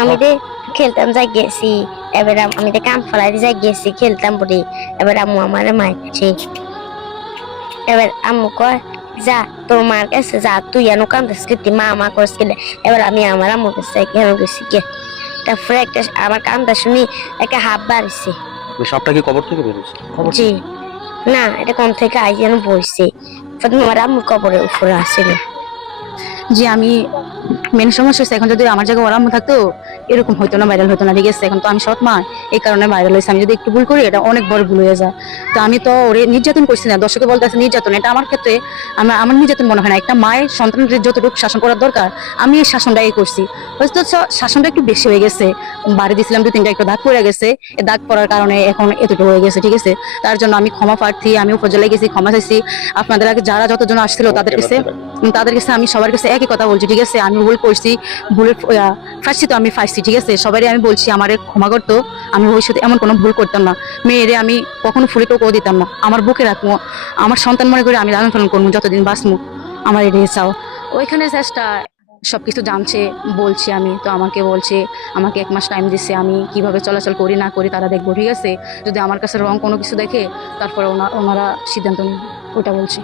আমি তো খেলতাম যাই গেছি, এবার আমি তো কাম ফলাই যাই গেছি খেলতাম বলি। এবার আম্মু আমার মারছে। এবার আম্মু কয়, যা তোর মার কাছে যা, তুই এনো কান্দাস করতি, মা মা করস গেলে। এবার আমি আমার আম্মুর কাছে কেন গেছি গে। তারপরে একটা আমার কান্দা শুনি একটা হাত বাড়িছে। সাপটা কি কবর থেকে বেরোচ্ছে? জি না, এটা কোন থেকে আই যেন বইছে। প্রথমে আমার আম্মুর কবরের উপরে আসছিল। যে আমি মেন সমস্যা হচ্ছে, এখন যদি আমার জায়গায় ওর আম্মু থাকতো এরকম হইতো না, ভাইরাল হতো না, ঠিক আছে? এখন তো আমি সৎ মা, এই কারণে ভাইরাল হয়েছে। আমি যদি একটু ভুল করি এটা অনেক বড় ভুল হয়ে যায়। তো আমি তো ওরে নির্যাতন করছি না, দর্শকে বলতেছে নির্যাতন, এটা আমার ক্ষেত্রে আমার নির্যাতন মনে হয় না। একটা মায়ের সন্তানদের যতটুকু শাসন করার দরকার আমি এই শাসনটাই করছি। হয়তো শাসনটা একটু বেশি হয়ে গেছে, বাড়ি দিয়েছিলাম 2-3টা, একটু দাগ পড়ে গেছে, এই দাগ পড়ার কারণে এখন এতটুকু হয়ে গেছে, ঠিক আছে? তার জন্য আমি ক্ষমা প্রার্থী, আমি উপজেলায় গেছি, ক্ষমা চাইছি। আপনাদের আগে যারা যতজন আসছিল তাদের কাছে আমি সবার কাছে একই কথা বলছি, ঠিক আছে? আমি ভুল করছি, ভুলের ফাঁসি তো আমি ফাঁসছি, ঠিক আছে? সবারই আমি বলছি আমারে ক্ষমা করতো, আমি ভবিষ্যতে এমন কোনো ভুল করতাম না। মেয়েরে আমি কখনো ফুলে টোকাও দিতাম না, আমার বুকে রাখবো, আমার সন্তান মনে করে আমি লালন পালন করবো যতদিন বাঁচবো। আমার এটাই চাও। ওইখানে চেষ্টা সবকিছু জানছে, বলছি আমি তো, আমাকে বলছে আমাকে 1 মাস টাইম দিচ্ছে, আমি কিভাবে চলাচল করি না করি তারা দেখবো, ঠিক আছে? যদি আমার কাছে রং কোনো কিছু দেখে তারপরে ওনারা সিদ্ধান্ত নেবে, ওটা বলছি।